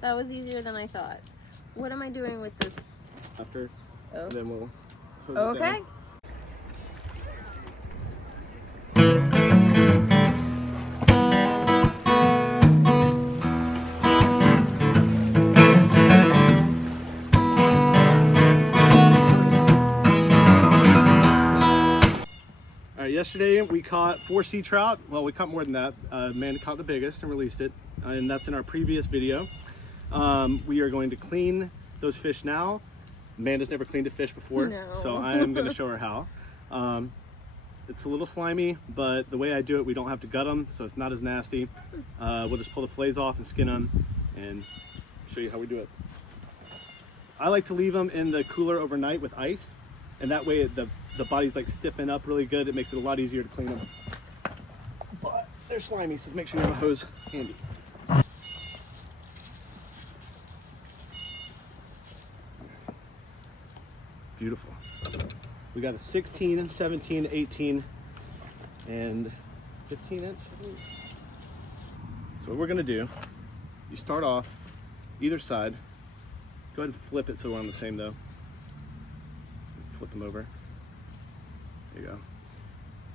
That was easier than I thought. What am I doing with this? After, Oh. then we'll hose it Okay. down. All right, yesterday we caught 4 sea trout. Well, we caught more than that. Amanda caught the biggest and released it, and that's in our previous video. We are going to clean those fish now. Amanda's never cleaned a fish before, No. so I am going to show her how. It's a little slimy, but the way I do it, we don't have to gut them, so it's not as nasty. We'll just pull the fillets off and skin them and show you how we do it. I like to leave them in the cooler overnight with ice, and that way the bodies like stiffen up really good. It makes it a lot easier to clean them. But they're slimy, so make sure you have a hose handy. Beautiful. We got a 16, 17, 18, and 15 inch. So what we're gonna do, you start off either side. Go ahead and flip it so we're on the same though. Flip them over. There you go.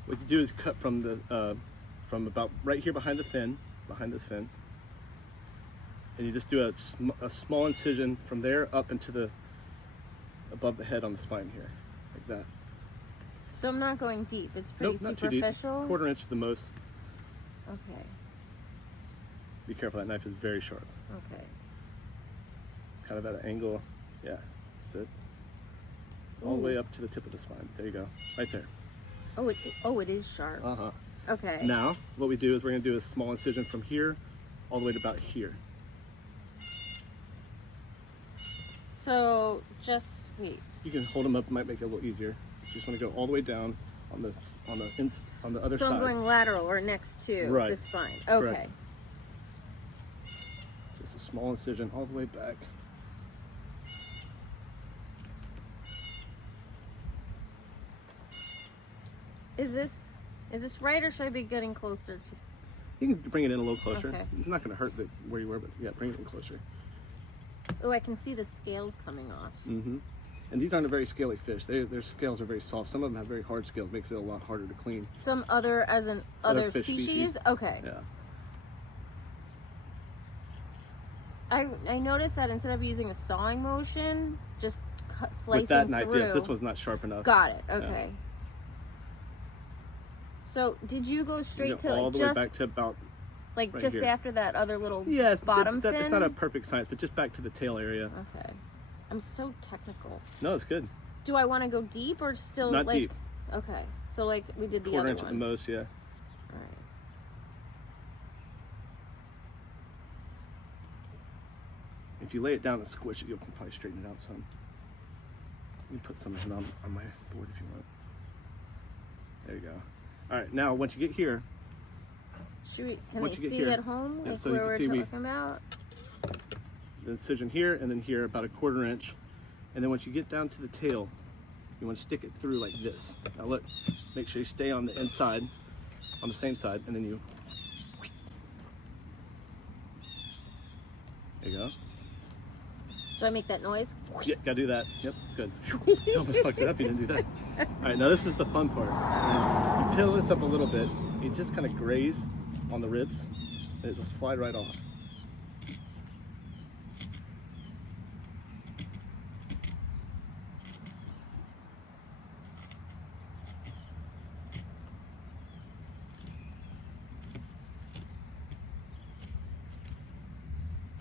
What you do is cut from the from about right here behind the fin, behind this fin, and you just do a small incision from there up into the above the head on the spine here, like that. So I'm not going deep. It's pretty Nope, not too deep. superficial. 1/4 inch at the most. Okay. Be careful, that knife is very sharp. Okay. Kind of at an angle. Yeah, that's it. All the way up to the tip of the spine. There you go, right there. Oh, it is sharp. Uh-huh. Okay. Now, what we do is we're gonna do a small incision from here all the way to about here. So just wait. You can hold them up, it might make it a little easier. You just want to go all the way down on the other So side. I'm going lateral or next to Right. the spine. Okay. Correct. Just a small incision all the way back. Is this right, or should I be getting closer to? You can bring it in a little closer. Okay. It's not going to hurt where you were, but yeah, bring it in closer. Oh, I can see the scales coming off. Mm-hmm. And these aren't a very scaly fish. Their scales are very soft. Some of them have very hard scales, makes it a lot harder to clean. Some other, as in other fish species. Okay. Yeah. I noticed that instead of using a sawing motion, just slicing With that knife, through. yes, this one's not sharp enough. Got it. Okay. So did you go straight to all like the just way back to about like right just here. after that other little yes, bottom it's fin? not a perfect science, but just back to the tail area. Okay. I'm so technical. No, it's good. Do I want to go deep or still Not like deep. Okay. So like we did the 1/4 other inch one. at the most, yeah. All right. If you lay it down and squish it, you'll probably straighten it out some. Let me put some of it on my board if you want. There you go. All right, now once you get here, Can Once they you get see here- at home yeah, like so you where can we're see talking about? the incision here and then here about a 1/4 inch. And then once you get down to the tail, you want to stick it through like this. Now look, make sure you stay on the inside, on the same side, and then you, there you go. Do I make that noise? Yeah, gotta do that. Yep, good. You almost fucked it up, you didn't do that. All right, now this is the fun part. You peel this up a little bit, you just kind of graze on the ribs, and it'll slide right off.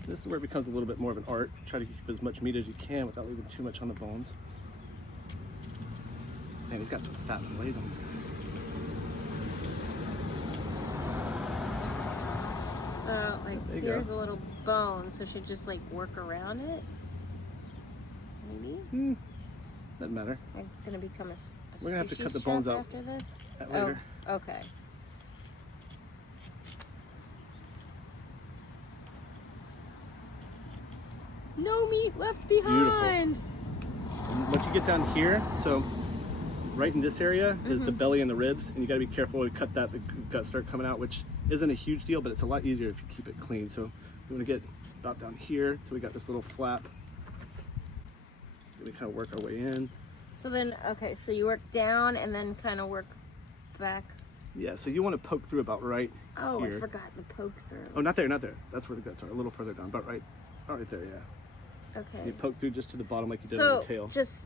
This is where it becomes a little bit more of an art. Try to keep as much meat as you can without leaving too much on the bones. Man, he's got some fat fillets on these guys. So like There you here's go. a little bone, so should just like work around it? Maybe? Doesn't matter. I'm gonna become a We're gonna have to sushi cut the chef bones out after this. later. Oh, okay. No meat left behind. And once you get down here, so right in this area is the belly and the ribs, and you gotta be careful when you cut that, the guts start coming out, which isn't a huge deal, but it's a lot easier if you keep it clean. So you wanna get about down here. So we got this little flap. And we kind of work our way in. So then, okay, so you work down and then kind of work back. Yeah, so you want to poke through about right here. I forgot the poke through. Oh, not there, not there. That's where the guts are. A little further down, about right there, yeah. Okay. And you poke through just to the bottom like you did on the tail. just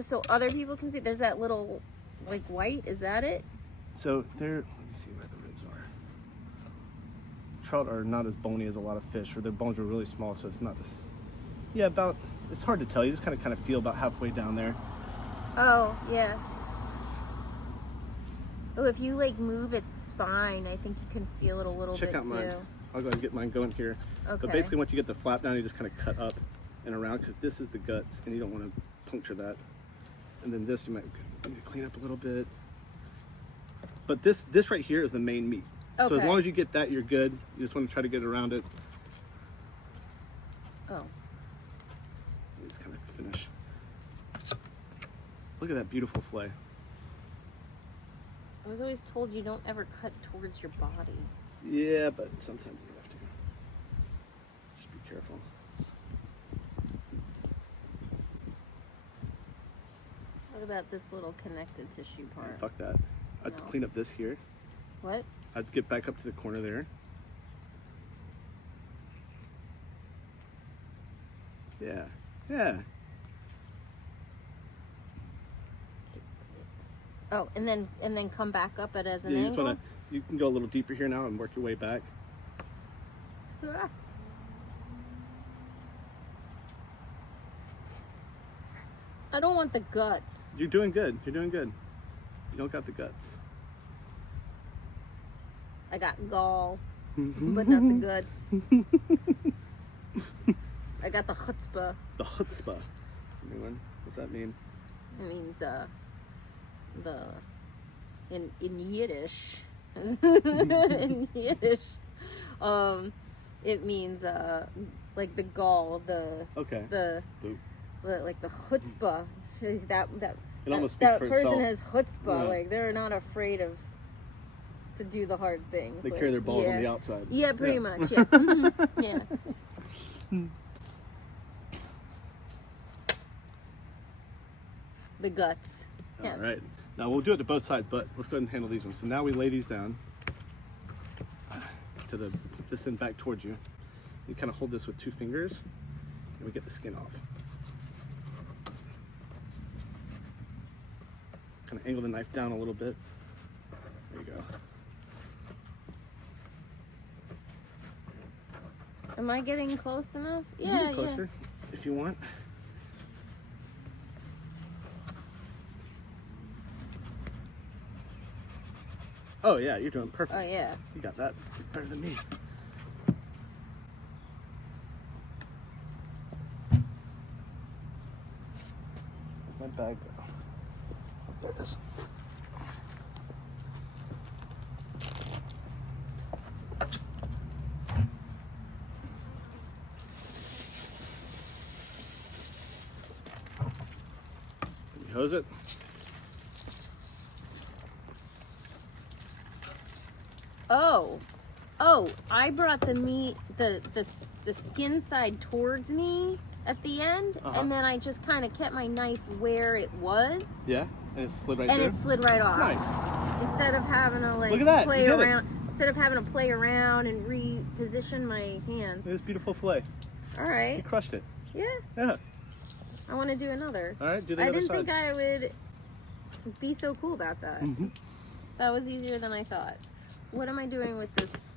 so other people can see, there's that little, like, white, is that it? So there, let me see where the ribs are. Trout are not as bony as a lot of fish, or their bones are really small, so it's not this. Yeah, about, it's hard to tell. You just kind of feel about halfway down there. Oh, yeah. Oh, if you like move its spine, I think you can feel it a little bit Check out mine. too. I'll go ahead and get mine going here. Okay. But basically, once you get the flap down, you just kind of cut up and around, because this is the guts, and you don't want to puncture that. And then this, you might need to clean up a little bit. But this right here is the main meat. So as Okay. long as you get that, you're good. You just want to try to get around it. Oh. Just kind of finish. Look at that beautiful fillet. I was always told you don't ever cut towards your body. Yeah, but sometimes you have to. Just be careful. What about this little connected tissue part? Fuck that. I'd No. clean up this here. What? I'd get back up to the corner there. Yeah. Yeah. Oh, and then come back up it as an Yeah, you angle. just wanna, so you can go a little deeper here now and work your way back. Ah. I don't want the guts. You're doing good. You're doing good. You don't got the guts. I got gall, but not the guts. I got the chutzpah. The chutzpah. That's a new one. What's that mean? It means in Yiddish. In Yiddish, it means like the gall, Okay. the Boop. like the chutzpah. That It almost speaks that for person itself. has chutzpah. Yeah. Like they're not afraid to do the hard things. They like, carry their balls yeah. on the outside. Yeah, pretty much. Yeah. Mhm. Yeah. The guts. Yeah. All right. Now we'll do it to both sides, but let's go ahead and handle these ones. So now we lay these down to this end back towards you. You kind of hold this with 2 fingers, and we get the skin off. Kind of angle the knife down a little bit. There you go. Am I getting close enough? You can Yeah, get closer if you want. Oh yeah, you're doing perfect. Oh yeah. You got that. You're better than me. My bag. There it is. Can you hose it? Oh, I brought the meat, the skin side towards me at the end, and then I just kind of kept my knife where it was. Yeah, and it slid right and there. it slid right off. Nice. Instead of having to like Look at that, play you did it. around, instead of having to play around and reposition my hands. This beautiful fillet. All You right. crushed it. Yeah. Yeah. I want to do another. All right, do the I other didn't side. think I would be so cool about that. Mm-hmm. That was easier than I thought. What am I doing with this?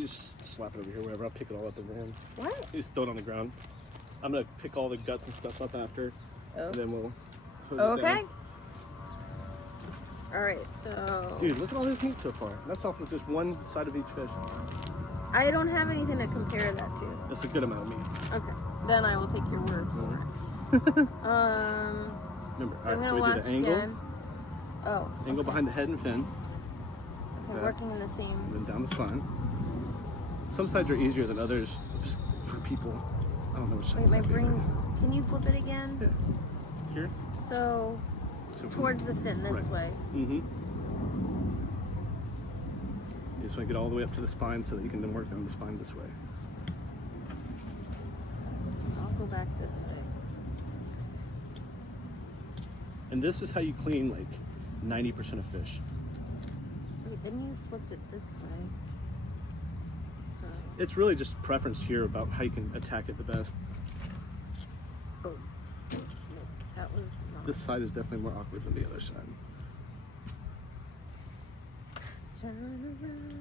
Just slap it over here, wherever. I'll pick it all up in the hand. What? You just throw it on the ground. I'm gonna pick all the guts and stuff up after, Oh. and then we'll. hose it Okay. down. All right. So Dude, look at all this meat so far. That's off with just one side of each fish. I don't have anything to compare that to. That's a good amount of meat. Okay. Then I will take your word for it. Remember, So all I'm right. gonna So we watch do the angle, again. Oh. angle okay. behind the head and fin, Okay, Yeah. working in the same. and then down the spine. Some sides are easier than others, just for people. I don't know which side. Wait, my brain's. Can you flip it again? Yeah. Here. So So towards the fin this Right. way. Mm-hmm. You just want to get all the way up to the spine so that you can then work down the spine this way. back this way. And this is how you clean like 90% of fish. Wait, then you flipped it this way. So. It's really just preference here about how you can attack it the best. Oh. Nope, that was not. This side is definitely more awkward than the other side. Turn around.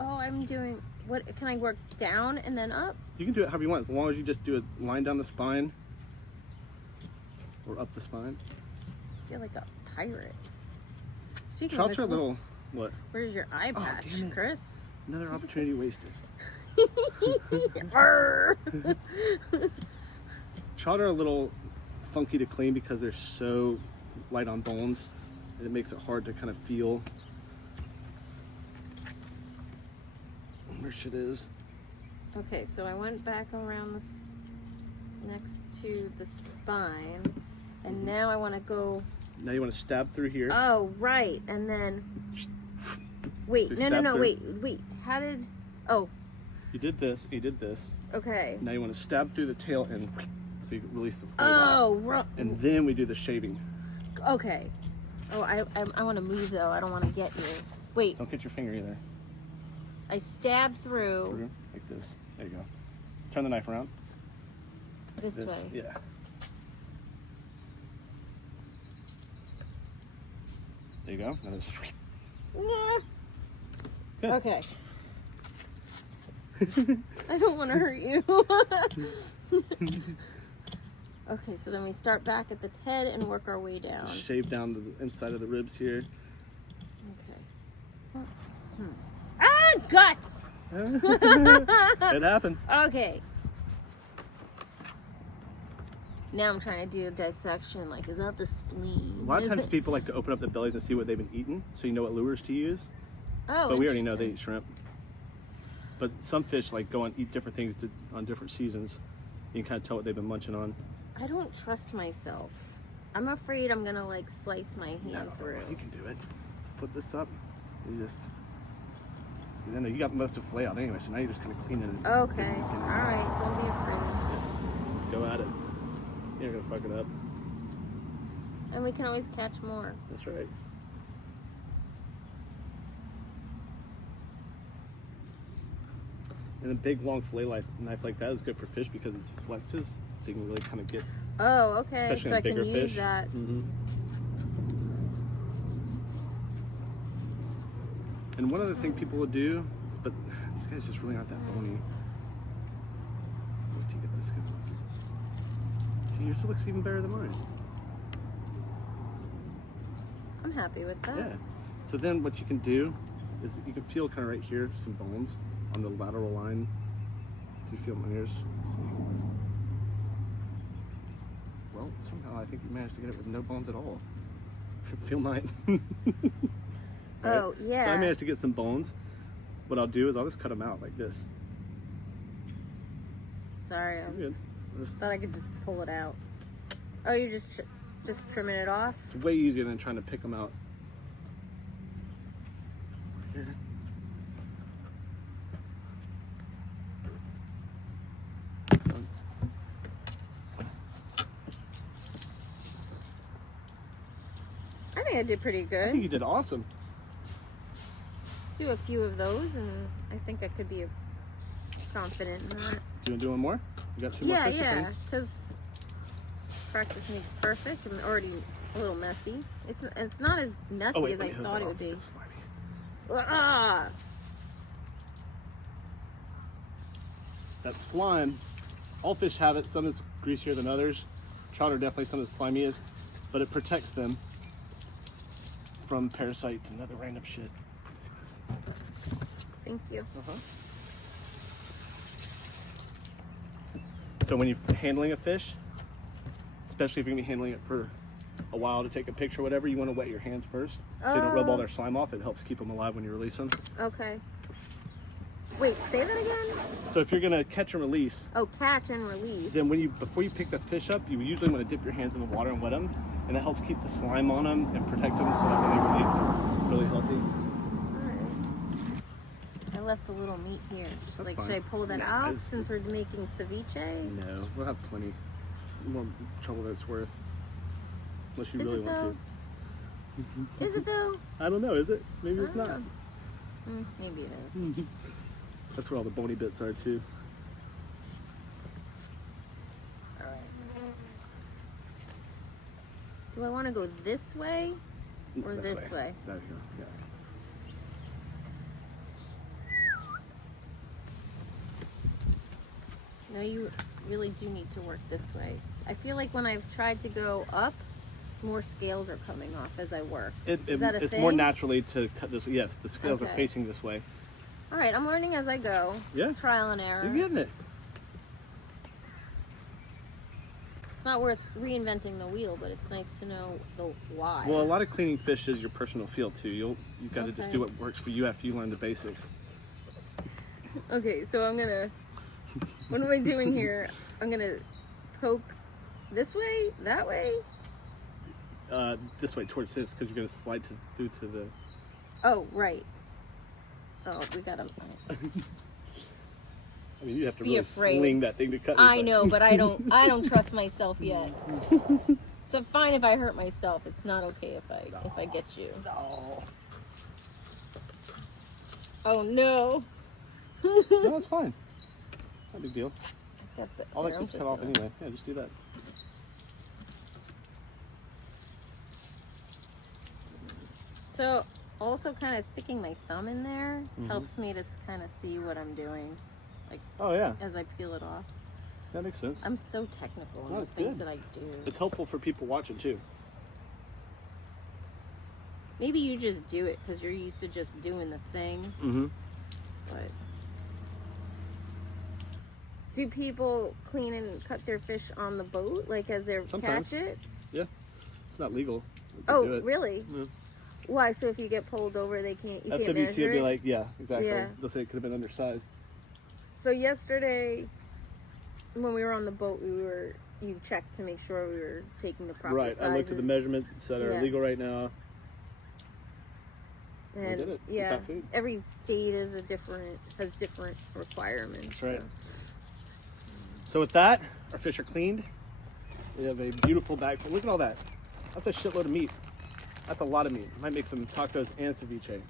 Oh, I'm doing. What? Can I work down and then up? You can do it however you want, as long as you just do a line down the spine or up the spine. I feel like a pirate. Speaking Trouts of are a which, little, what? where's your eye patch, damn it. Chris? Another opportunity wasted. Arr. Trout are a little funky to clean because they're so light on bones, and it makes it hard to kind of feel where shit is. Okay, so I went back around this next to the spine, and now I want to go. Now you want to stab through here. Oh, right, and then. Wait, So no, stab through. wait. How did? Oh, You did this, you did this. okay. Now you want to stab through the tail and so you can release the fluid Oh, out. And then we do the shaving. okay. Oh, I want to move though. I don't want to get you. Wait, Don't get your finger either. I stab through Like this. There you go. Turn the knife around. this way. Yeah. There you go. Now this. Nah. Good. Okay. I don't want to hurt you. Okay, so then we start back at the head and work our way down. Shave down the inside of the ribs here. Okay. Ah, guts! It happens. Okay. Now I'm trying to do a dissection. Like, is that the spleen? A lot of Is times it- people like to open up the bellies and see what they've been eating, so you know what lures to use. Oh, But we already know they interesting. eat shrimp. But some fish like go and eat different things on different seasons. You can kind of tell what they've been munching on. I don't trust myself. I'm afraid I'm gonna like slice my hand through. You can do it. So flip this up. You just get in there. You got most of filet out anyway, so now you're just kind of cleaning it. Okay. All right. Don't be afraid. Just go at it. You're not gonna fuck it up. And we can always catch more. That's right. And a big long fillet knife like that is good for fish because it flexes, so you can really kind of get. Oh, okay. Especially So on I can bigger use fish. that. Mm-hmm. And one other thing people will do, but these guys just really aren't that bony. Wait till you get this skin off. See, yours looks even better than mine. I'm happy with that. Yeah. So then what you can do is you can feel kind of right here some bones on the lateral line. Do you feel my ears? Let's see. Well, somehow I think you managed to get it with no bones at all. Feel mine. Right? Oh, yeah. So I managed to get some bones. What I'll do is I'll just cut them out like this. Sorry, I Good. thought I could just pull it out. Oh, you're just trimming it off? It's way easier than trying to pick them out. Yeah. I think I did pretty I good. think you did awesome. Do a few of those, and I think I could be confident in that. Do you want to do one more? You got two more fish? Yeah, because practice makes perfect. I'm already a little messy. It's not as messy Oh, wait, as let I me hose thought it it off. would be. It's slimy. Ah! That slime, all fish have it. Some is greasier than others. Trout are definitely some of the slimiest, but it protects them from parasites and other random shit. Thank you. So when you're handling a fish, especially if you're gonna be handling it for a while to take a picture or whatever, you want to wet your hands first so you don't rub all their slime off. It helps keep them alive when you release them. Okay. Wait, say that again? So if you're gonna catch and release, Oh, catch and release. then before you pick the fish up, you usually want to dip your hands in the water and wet them, and that helps keep the slime on them and protect them so that when they release, they're really healthy. Alright. I left a little meat here. That's Like, fine. should I pull that out since we're making ceviche? No, we'll have plenty. More trouble than it's worth. Unless you Is really it want though? Is it though? to. I don't know, is it? Maybe it's not. Maybe it is. That's where all the bony bits are too. All right. Do I want to go this way or this way? There you go. Yeah. No, you really do need to work this way. I feel like when I've tried to go up, more scales are coming off as I work. Is that a it's thing? more naturally to cut this way. Yes, the scales are Okay. facing this way. All right, I'm learning as I go. Yeah. Trial and error. You're getting it. It's not worth reinventing the wheel, but it's nice to know the why. Well, a lot of cleaning fish is your personal feel too. You've got to just Okay. do what works for you after you learn the basics. Okay, so I'm gonna. What am I doing here? I'm gonna poke this way, that way. This way towards this because you're going to slide through to the. Oh, right. Oh, we gotta. I mean, you have to Be really afraid. sling that thing to cut. I know, but I don't trust myself yet. So fine if I hurt myself. It's not okay if I get you. No. Oh no. No, it's fine. Not a big deal. All that Here, gets I'm cut off just anyway. Yeah, just do that. So also kind of sticking my thumb in there helps me to kind of see what I'm doing, like Oh yeah, as I peel it off. that makes sense. I'm so technical in No, the it's things good. that I do. It's helpful for people watching too. Maybe you just do it because you're used to just doing the thing. Mm-hmm. But do people clean and cut their fish on the boat, like as they Sometimes. catch it? Yeah, it's not legal. They Oh, do it. really? Yeah. Why? So if you get pulled over, they can't. You can't FWC measure would be it? like, yeah, exactly. Yeah. They'll say it could have been undersized. So yesterday, when we were on the boat, you checked to make sure we were taking the proper Right. sizes. I looked at the measurements that are Yeah. legal right now. And did it. We yeah, got food. every state has different requirements. That's right. So. So with that, our fish are cleaned. We have a beautiful bag full. Look at all that. That's a shitload of meat. That's a lot of meat. Might make some tacos and ceviche.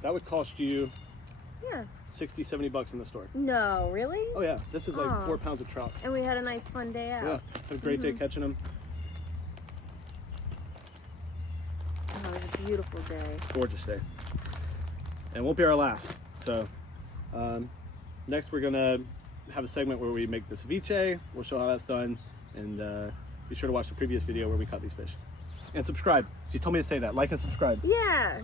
That would cost you Yeah. $60, $70 in the store. No, really? Oh yeah, this is like Aw. 4 pounds of trout. And we had a nice fun day out. Yeah, had a great day catching them. Oh, it was a beautiful day. Gorgeous day. And won't be our last. So next we're gonna have a segment where we make the ceviche. We'll show how that's done, and be sure to watch the previous video where we caught these fish. And subscribe. She told me to say that. Like and subscribe. Yeah.